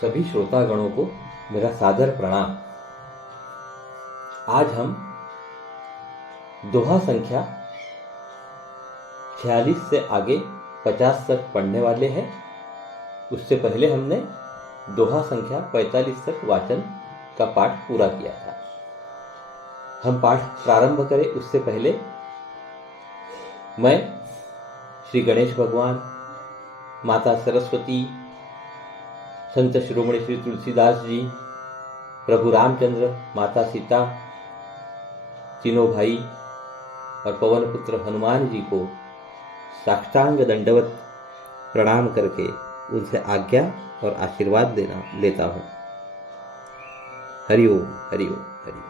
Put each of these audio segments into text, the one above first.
सभी श्रोतागणों को मेरा सादर प्रणाम। आज हम दोहा संख्या 46 से आगे 50 तक पढ़ने वाले हैं। उससे पहले हमने दोहा संख्या 45 तक वाचन का पाठ पूरा किया था। हम पाठ प्रारंभ करें उससे पहले मैं श्री गणेश भगवान, माता सरस्वती, संत शिरोमणि श्री तुलसीदास जी, प्रभु रामचंद्र, माता सीता, तीनों भाई और पवन पुत्र हनुमान जी को साष्टांग दंडवत प्रणाम करके उनसे आज्ञा और आशीर्वाद लेता हूँ। हरिओम हरिओम हरिओम।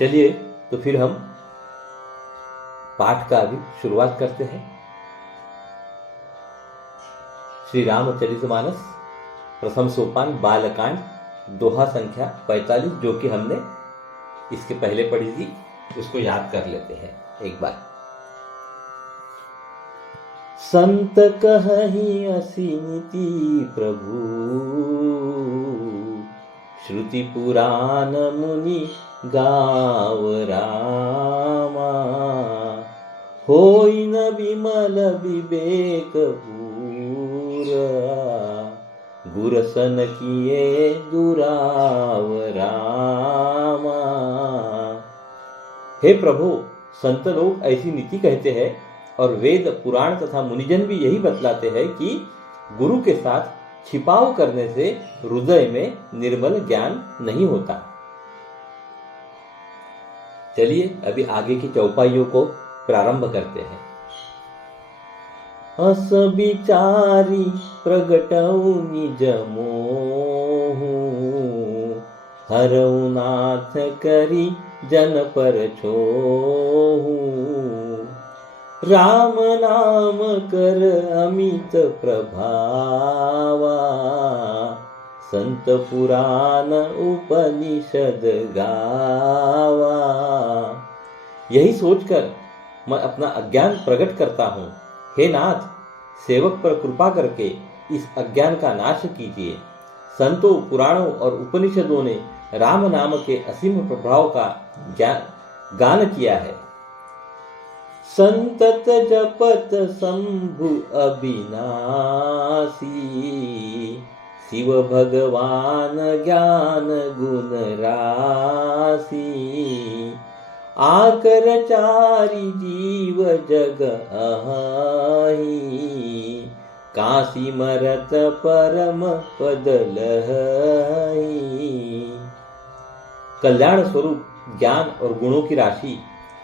चलिए तो फिर हम पाठ का अभी शुरुआत करते हैं। श्री रामचरितमानस प्रथम सोपान बालकांड दोहा संख्या 45, जो कि हमने इसके पहले पढ़ी थी, उसको याद कर लेते हैं एक बार। संत कहहि असीमिति प्रभु, श्रुति पुराण मुनि गाव रामा, होई न विमल विवेक गुरसन किए दुराव रामा। हे प्रभु, संत लोग ऐसी नीति कहते हैं और वेद पुराण तथा मुनिजन भी यही बतलाते हैं कि गुरु के साथ छिपाव करने से हृदय में निर्मल ज्ञान नहीं होता। चलिए अभी आगे की चौपाइयों को प्रारंभ करते हैं। अस विचारी प्रगटऊ निज मोहु, हरऊ नाथ करी जन पर छोहु, राम नाम कर अमित प्रभावा, संत पुराण उपनिषद गावा। यही सोचकर मैं अपना अज्ञान प्रकट करता हूँ। हे नाथ, सेवक पर कृपा करके इस अज्ञान का नाश कीजिए। संतों, पुराणों और उपनिषदों ने राम नाम के असीम प्रभाव का गान किया है। संतत जपत शंभु अविनाशी, शिव भगवान ज्ञान गुण राशि, आकर चारि जीव जग अहि, काशी मरत परम पद लहई। कल्याण स्वरूप ज्ञान और गुणों की राशि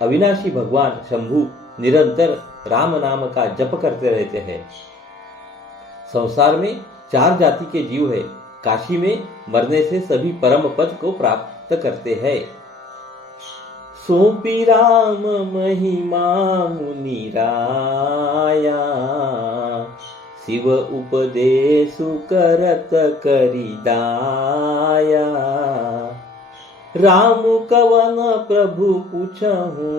अविनाशी भगवान शंभु निरंतर राम नाम का जप करते रहते हैं। संसार में 4 जाति के जीव है। काशी में मरने से सभी परम पद को प्राप्त करते हैं। सोपी राम महिमा मुनि राया, शिव उपदेशु करत करि दाया, राम कवन प्रभु पूछहु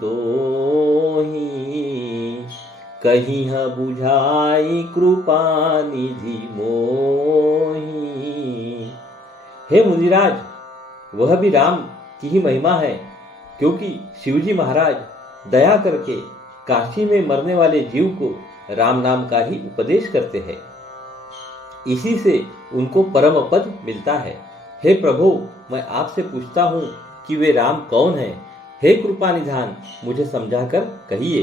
तोहि, कहिह बुझाई कृपा निधि मोहि। हे मुनिराज, वह भी राम की ही महिमा है, क्योंकि शिवजी महाराज दया करके काशी में मरने वाले जीव को राम नाम का ही उपदेश करते हैं। इसी से उनको परम पद मिलता है। हे प्रभु, मैं आपसे पूछता हूँ कि वे राम कौन हैं? हे कृपा निधान, मुझे समझाकर कहिए।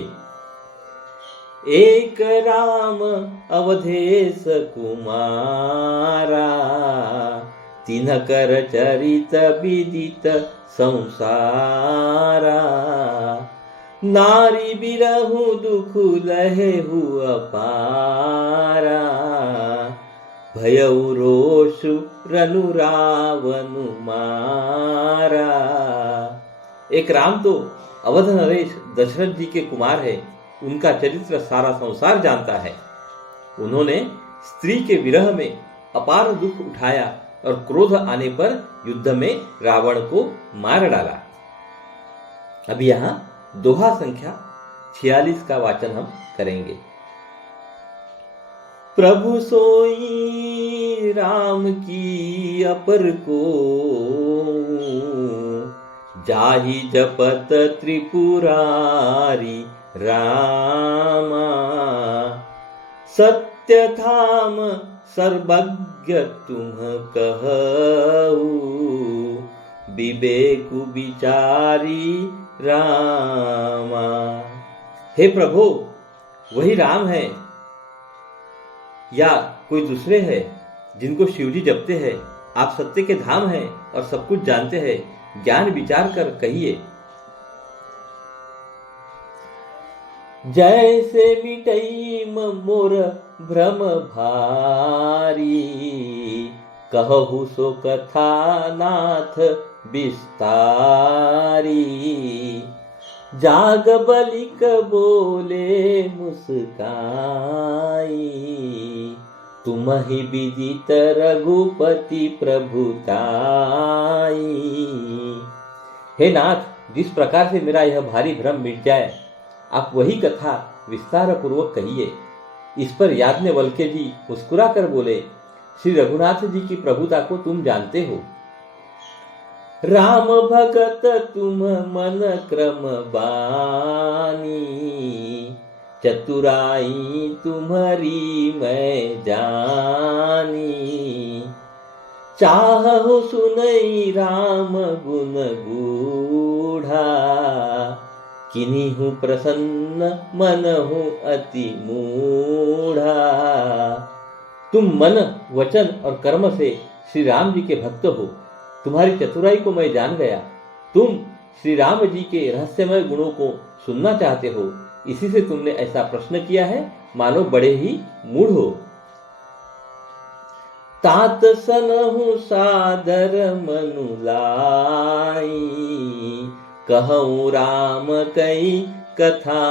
एक राम अवधेश कुमारा, तिन्ह कर चरित विदित संसारा, नारी बिरहु दुख लहेहु अपारा, भयउ रोषु रनु रावनु मारा। एक राम तो अवध नरेश दशरथ जी के कुमार है। उनका चरित्र सारा संसार जानता है। उन्होंने स्त्री के विरह में अपार दुख उठाया और क्रोध आने पर युद्ध में रावण को मार डाला। अब यहाँ दोहा संख्या 46 का वाचन हम करेंगे। प्रभु सोई राम की अपर को, जाहि जपत त्रिपुरारी रामा। सत्य धाम सर्वज्ञ तुम कहू, विवेकु विचारी रामा। हे प्रभु, वही राम है या कोई दूसरे हैं जिनको शिवजी जपते हैं? आप सत्य के धाम हैं और सब कुछ जानते हैं, ज्ञान विचार कर कहिए। जैसे मिटई मोर भ्रम भारी, कहु सो कथा नाथ विस्तारी। जाग बलिक बोले मुस्काई, तुम्हि विदित रघुपति प्रभुताई। हे नाथ, जिस प्रकार से मेरा यह भारी भ्रम मिट जाए, आप वही कथा विस्तार पूर्वक कहिए। इस पर याज्ञवल्क्य जी मुस्कुरा कर बोले, श्री रघुनाथ जी की प्रभुता को तुम जानते हो। राम भगत तुम मन क्रम बानी, चतुराई तुम्हारी मैं जानी। चाहु सुनई राम गुण गूढ़ा, किन्हीं प्रसन्न मन हूँ अति मूढ़ा। तुम मन, वचन और कर्म से श्री राम जी के भक्त हो। तुम्हारी चतुराई को मैं जान गया। तुम श्री राम जी के रहस्यमय गुणों को सुनना चाहते हो, इसी से तुमने ऐसा प्रश्न किया है, मानो बड़े ही मूढ़ हो। तात सनहु सादर मनु लाई, कहूँ राम कई कथा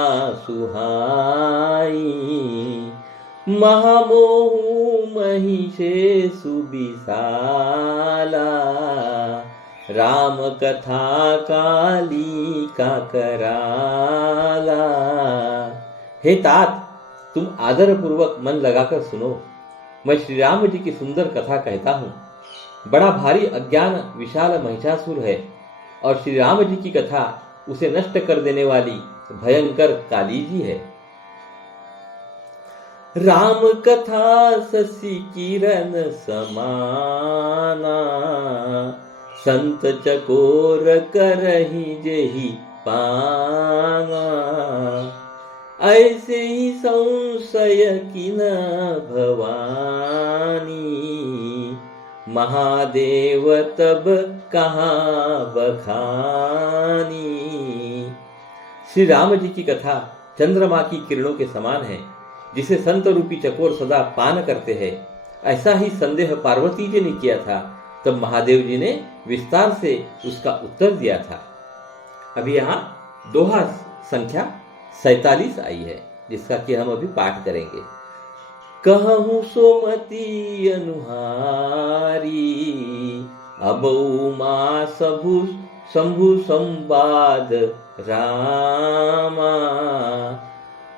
सुहाई। महामोहु महिषे सुबिसाला, राम कथा काली का कराला। हे तात, तुम आदर पूर्वक मन लगाकर सुनो। मैं श्री राम जी की सुंदर कथा कहता हूँ। बड़ा भारी अज्ञान विशाल महिषासुर है और श्री राम जी की कथा उसे नष्ट कर देने वाली भयंकर काली जी है। राम कथा शशि किरण समाना, संत चकोर करहि जेहि पाना। ऐसे ही संशय किन भवानी, महादेव तब कहाँ बखानी। श्री राम जी की कथा चंद्रमा की किरणों के समान है, जिसे संत रूपी चकोर सदा पान करते हैं। ऐसा ही संदेह पार्वती जी ने किया था, तब महादेव जी ने विस्तार से उसका उत्तर दिया था। अभी यहाँ दोहा संख्या 47 आई है, जिसका कि हम अभी पाठ करेंगे। कहूँ सोमती अनुहारी, अबऊ मा सबु शंभु संवाद रामा।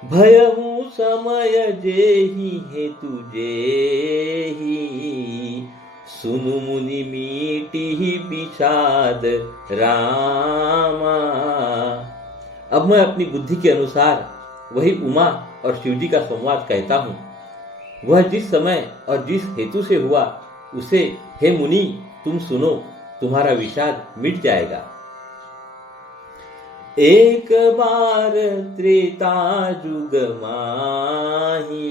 भयहु समय जेहि हेतु जेहि, सुनु मुनि मीटिहि विषाद रामा। अब मैं अपनी बुद्धि के अनुसार वही उमा और शिवजी का संवाद कहता हूँ। वह जिस समय और जिस हेतु से हुआ, उसे हे मुनि तुम सुनो, तुम्हारा विषाद मिट जाएगा। एक बार त्रेता जुग माही,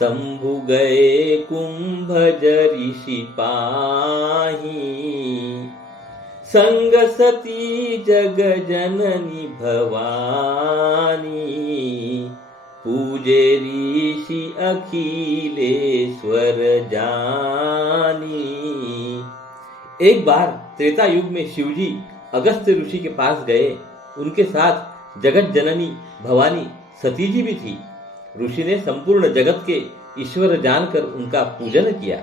शंभु गए कुंभज ऋषि पाही। संग सती जग जननी भवानी, पूजे ऋषि अखिलेश्वर जानी। एक बार त्रेता युग में शिवजी अगस्त्य ऋषि के पास गए। उनके साथ जगत जननी भवानी सती जी भी थी। ऋषि ने संपूर्ण जगत के ईश्वर जानकर उनका पूजन किया।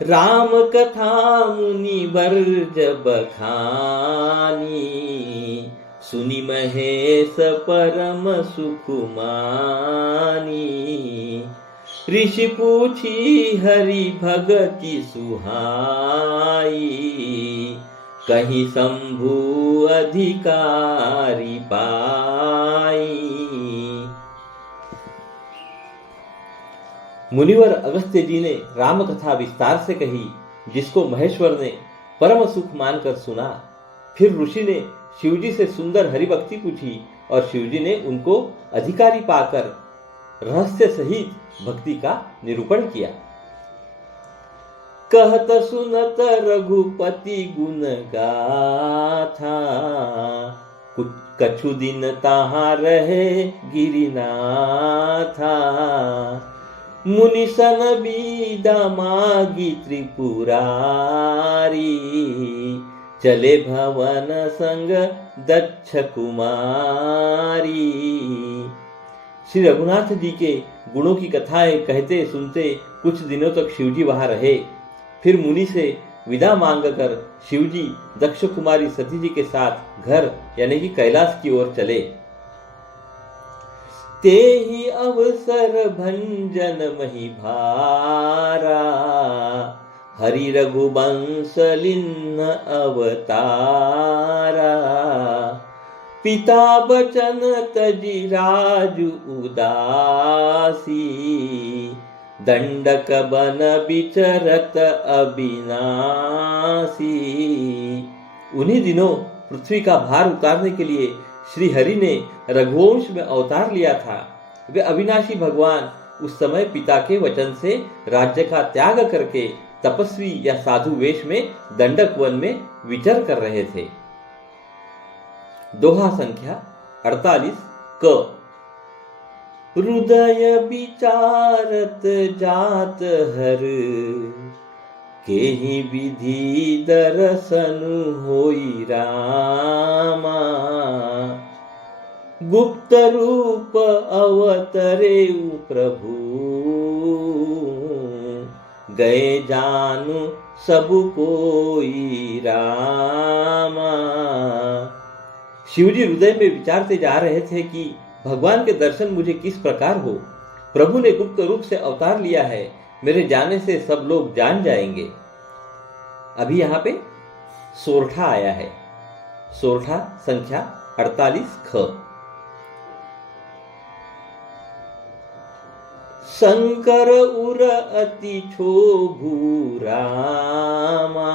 राम कथा मुनि वर जब खानी, सुनि महेश परम सुख मानी। ऋषि पूछी हरि भगति सुहाई, कहीं शंभु अधिकारी पाई। मुनिवर अगस्त्य जी ने राम कथा विस्तार से कही, जिसको महेश्वर ने परम सुख मानकर सुना। फिर ऋषि ने शिवजी से सुंदर हरिभक्ति पूछी और शिवजी ने उनको अधिकारी पाकर रहस्य सहित भक्ति का निरूपण किया। कहत सुनत रघुपति गुण गाथा, कछु दिन तहाँ रहे गिरिनाथा। मुनि सन बीदा मागी त्रिपुरारी, चले भवन संग दक्ष कुमारी। श्री रघुनाथ जी के गुणों की कथाएं कहते सुनते कुछ दिनों तक शिवजी वहां रहे। फिर मुनि से विदा मांगकर शिवजी दक्ष कुमारी सती जी के साथ घर यानी कि कैलाश की ओर चले। ते ही अवसर भंजन मही भारा, हरि रघुवंश लिन्न अवतारा। पिता बचन तजि राजु उदासी, दंडक बन विचरत अविनाशी। उन्हीं दिनों पृथ्वी का भार उतारने के लिए श्री हरि ने रघुवंश में अवतार लिया था। वे अविनाशी भगवान उस समय पिता के वचन से राज्य का त्याग करके तपस्वी या साधु वेश में दंडक वन में विचर कर रहे थे। दोहा संख्या 48 क। हृदय विचारत जात हर, केहि विधि दर्शनु होई रामा। गुप्त रूप अवतरे प्रभु, गए जानु सब कोई रामा। शिवजी हृदय में विचारते जा रहे थे कि भगवान के दर्शन मुझे किस प्रकार हो। प्रभु ने गुप्त रूप से अवतार लिया है, मेरे जाने से सब लोग जान जाएंगे। अभी यहाँ पे सोरठा आया है। सोरठा संख्या 48 ख। शंकर उर अति क्षोभु रामा,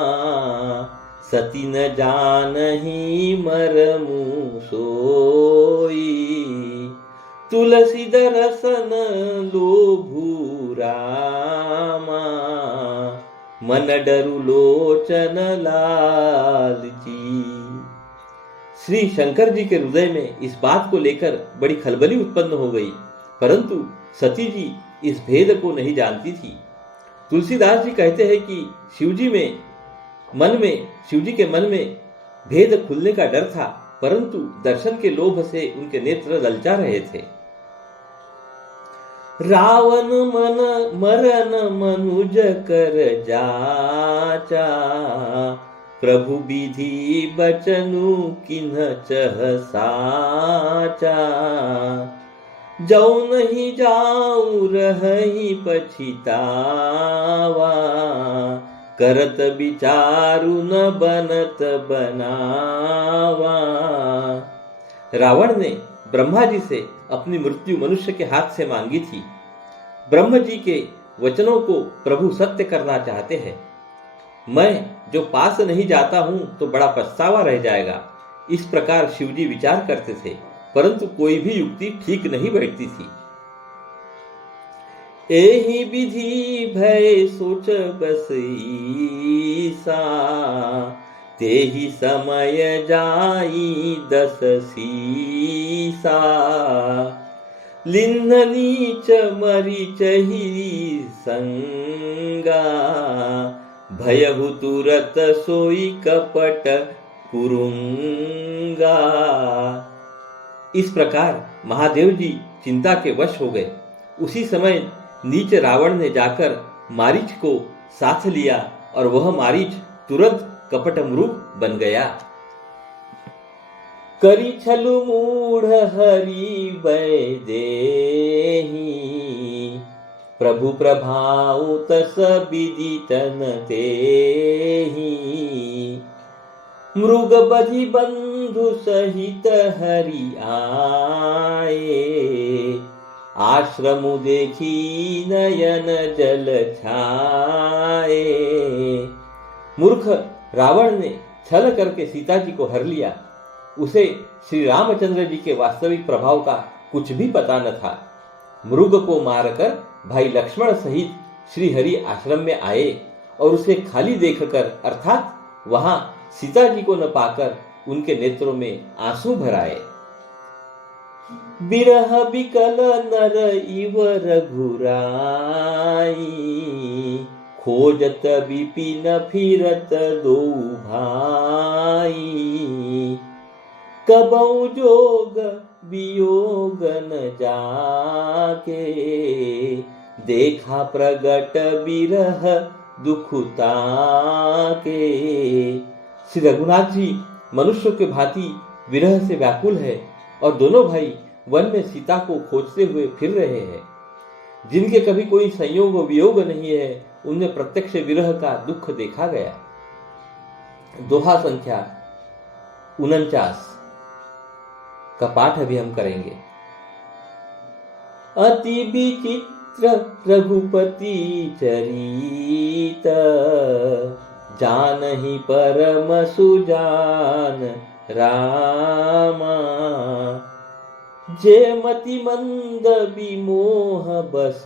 सती न जानहि मरमु सोई। तुलसी दर्शन लोभु रामा, मन डरु लोचन लालची। श्री शंकर जी के हृदय में इस बात को लेकर बड़ी खलबली उत्पन्न हो गई, परंतु सती जी इस भेद को नहीं जानती थी। तुलसीदास जी कहते हैं कि शिवजी के मन में भेद खुलने का डर था, परंतु दर्शन के लोभ से उनके नेत्र ललचा रहे थे। रावण मन मरन मनुज कर जाचा, प्रभु विधि बचनु किन्ह चह साचा। जौ नहीं जाऊं रही पछितावा, करत विचारु न बनत बनावा। रावण ने ब्रह्मा जी से अपनी मृत्यु मनुष्य के हाथ से मांगी थी। ब्रह्म जी के वचनों को प्रभु सत्य करना चाहते हैं। मैं जो पास नहीं जाता हूं तो बड़ा पछतावा रह जाएगा, इस प्रकार शिवजी विचार करते थे, परंतु कोई भी युक्ति ठीक नहीं बैठती थी। एहि विधि भय सोच बस ईसा, तेहि समय जाई 10 सीसा। लिन्न नीच मरीचहि संगा, भयहु तुरत सोई कपट कुरुंगा। इस प्रकार महादेव जी चिंता के वश हो गए। उसी समय नीच रावण ने जाकर मारीच को साथ लिया और वह मारीच तुरंत कपट मृग बन गया। करी छलु मूढ़ हरि वै देहि, प्रभु प्रभाऊ तस विदितन तेहि, मृग बधि बंधु सहित हरि आए, आश्रम देखी नयन जल छाए। मूर्ख रावण ने छल करके सीता जी को हर लिया। उसे श्री रामचंद्र जी के वास्तविक प्रभाव का कुछ भी पता न था। मृग को मारकर भाई लक्ष्मण सहित श्री हरि आश्रम में आए और उसे खाली देखकर अर्थात वहां सीता जी को न पाकर उनके नेत्रों में आंसू भर आए। बिरह बिकल नर इव रघुराई, खोजत विपिन फिरत दो भाई, कबहु जोग वियोग न जाके, देखा प्रगट बिरह दुखुता के। श्री रघुनाथ जी मनुष्य के भांति विरह से व्याकुल है और दोनों भाई वन में सीता को खोजते हुए फिर रहे हैं। जिनके कभी कोई संयोग वियोग नहीं है, उनमें प्रत्यक्ष विरह का दुख देखा गया। दोहा संख्या 49 का पाठ अभी हम करेंगे। अति विचित्र रघुपति चरित, जानहि परम सुजान रामा, जे मति मंद विमोह बस,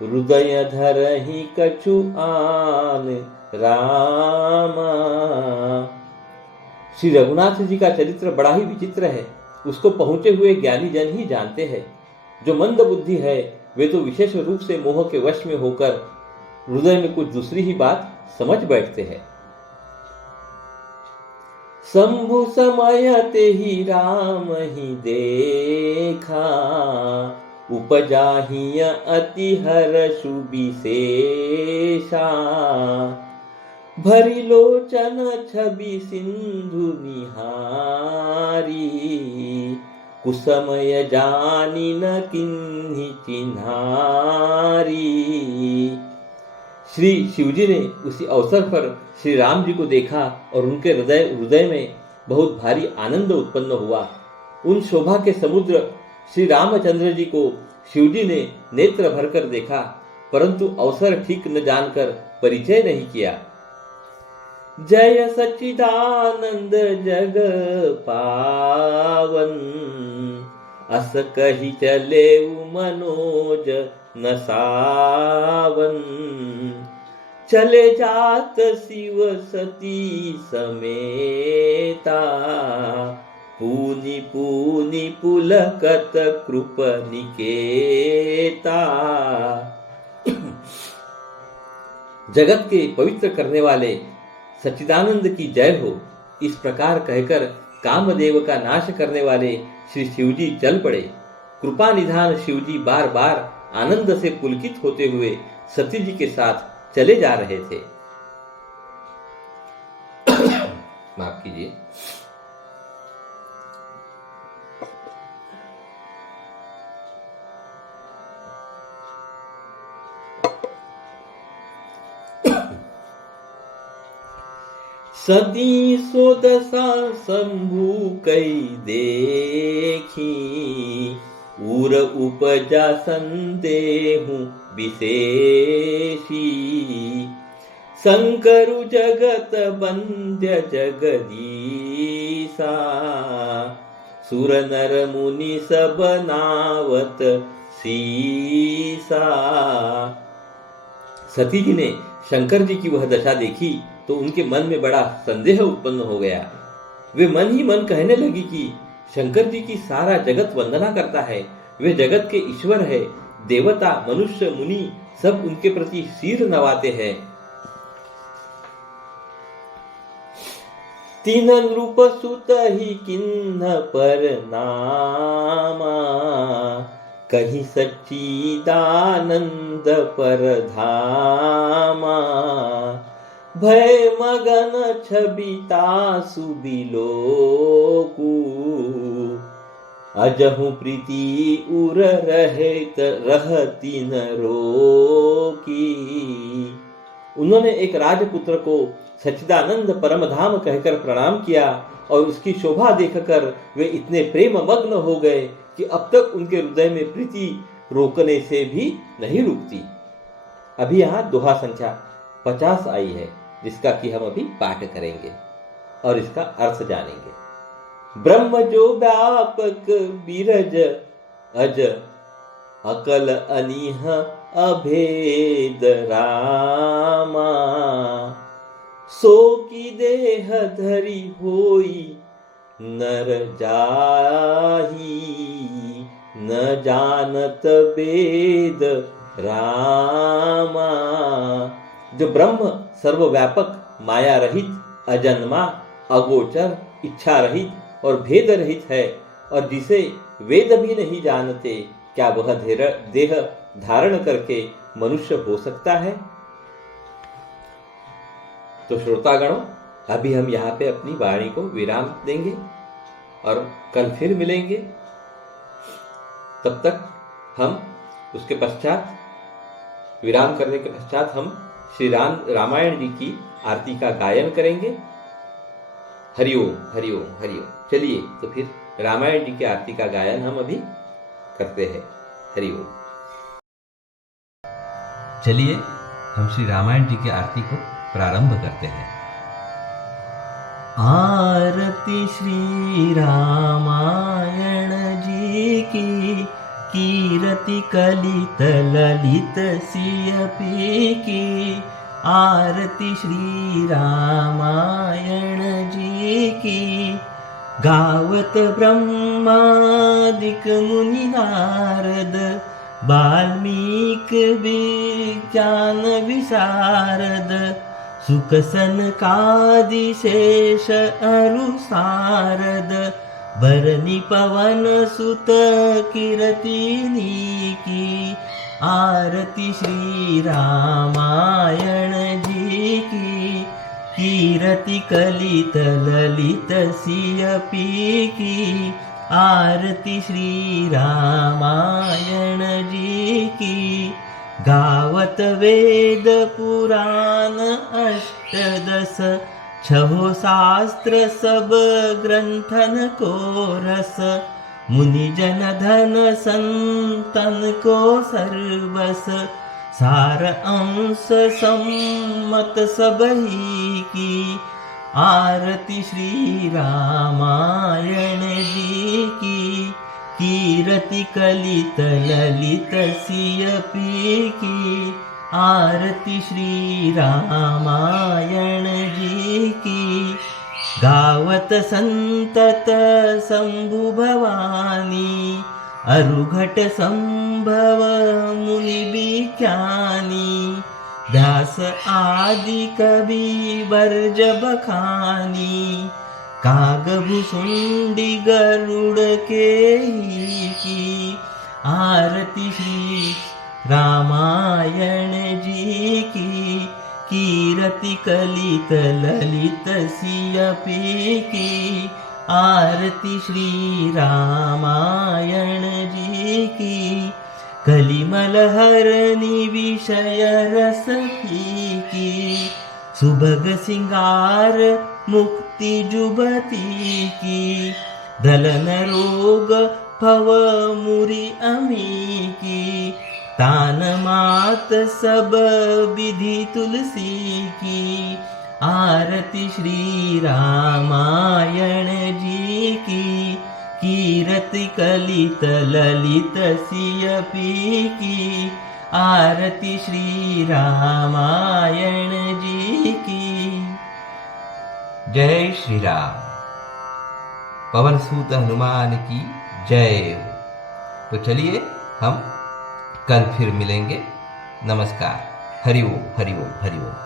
हृदय धरहि कछु आन रामा। श्री रघुनाथ जी का चरित्र बड़ा ही विचित्र है। उसको पहुंचे हुए ज्ञानी जन ही जानते हैं। जो मंद बुद्धि है वे तो विशेष रूप से मोह के वश में होकर हृदय में कुछ दूसरी ही बात समझ बैठते हैं। शंभु समय ते ही राम ही देखा, उपजाहि अति हर्षु विशेषा, भरी लोचन छवि सिंधु निहारी, कुसमय जानी न किन्हि चिन्हारी। श्री शिवजी ने उसी अवसर पर श्री राम जी को देखा और उनके हृदय में बहुत भारी आनंद उत्पन्न हुआ। उन शोभा के समुद्र श्री रामचंद्र जी को शिवजी ने नेत्र भरकर देखा, परंतु अवसर ठीक न जानकर परिचय नहीं किया। जय सच्चिदानंद जग पावन, अस कही चले मनोज न सावन, चले जात शिव सती समेता, पूनि पूनि पुलकत कृप निकेता। जगत के पवित्र करने वाले सच्चिदानंद की जय हो, इस प्रकार कहकर कामदेव का नाश करने वाले श्री शिवजी चल पड़े। कृपा निधान शिवजी बार बार आनंद से पुलकित होते हुए सती जी के साथ चले जा रहे थे। माफ कीजिए। सती सोदशा शंभु कई देखी, उर उपजा संदेहु विशेषी, शंकरु जगत बंद्य जगदीशा, सुर नर मुनि सब नावत सीसा। सती जी ने शंकर जी की वह दशा देखी तो उनके मन में बड़ा संदेह उत्पन्न हो गया। वे मन ही मन कहने लगी कि शंकर जी की सारा जगत वंदना करता है, वे जगत के ईश्वर है, देवता मनुष्य मुनि सब उनके प्रति सिर नवाते हैं। तीन रूप सुत ही किन्ह पर नामा, कहीं सच्चिदानंद पर धामा, भय मगन छबिता सुबिलोकु, अजहु प्रीति उर रहती न रोकी। उन्होंने एक राजपुत्र को सच्चिदानंद परमधाम कहकर प्रणाम किया और उसकी शोभा देखकर वे इतने प्रेम मग्न हो गए कि अब तक उनके हृदय में प्रीति रोकने से भी नहीं रुकती। अभी यहाँ दोहा संख्या 50 आई है, जिसका कि हम अभी पाठ करेंगे और इसका अर्थ जानेंगे। ब्रह्म जो व्यापक बीरज अज अकल अनिह अभेद रामा। सो की देह धरी होई नर जाही न जानत वेद रामा। जो ब्रह्म सर्वव्यापक, माया रहित, अजन्मा, अगोचर, इच्छा रहित और भेद रहित है और जिसे वेद भी नहीं जानते, क्या वह देह धारण करके मनुष्य हो सकता है? तो श्रोतागणों, अभी हम यहाँ पे अपनी वाणी को विराम देंगे और कल फिर मिलेंगे। तब तक हम उसके पश्चात, विराम करने के पश्चात हम श्री रामायण जी की आरती का गायन करेंगे। हरिओम हरिओम हरिओम। चलिए तो फिर रामायण जी की आरती का गायन हम अभी करते हैं। हरिओम। चलिए हम श्री रामायण जी की आरती को प्रारंभ करते हैं। आरती श्री रामायण जी की, कीरति कलित ललित सियपी की। आरती श्री रामायण जी की, गावत ब्रह्मादिक मुनि नारद, वाल्मीक विज्ञान विशारद, सुख सनकादिशेष अरु सारद, बरनी पवन सुत कीरतिनी की। आरती श्री रामायण जी की, कीरति कलित ललित सियपी की। आरती श्री रामायण जी की, गावत वेद पुराण अष्टदश, छहो शास्त्र सब ग्रंथन को रस। मुनि जन धन संतन को सर्वस, सार अंश सम्मत सबही की। आरती श्री रामायण जी की, कीरति कलित ललित सियपी की। आरती श्री रामायण जी की, गावत संतत शंभु भवानी, अरुघट संभव मुनि विख्यानी। व्यास आदि कवि बर्ज बखानी, कागभुसुंडी गरुड़ के ही की। आरती श्री रामायण जी की, कीरति कलित ललित सियपी की। आरती श्री रामायण जी की, कलिमल हरनि विषय रस की। सुभग सिंगार मुक्ति जुबती की, दलन रोग भव मुरि अमी की। तान मात सब विधि तुलसी की। आरती श्री रामायण जी की, कीरति कलित ललित सियपी की। आरती श्री रामायण जी की। जय श्री राम। पवन सूत हनुमान की जय। तो चलिए हम कल फिर मिलेंगे। नमस्कार। हरि ओम हरि ओम हरि ओम।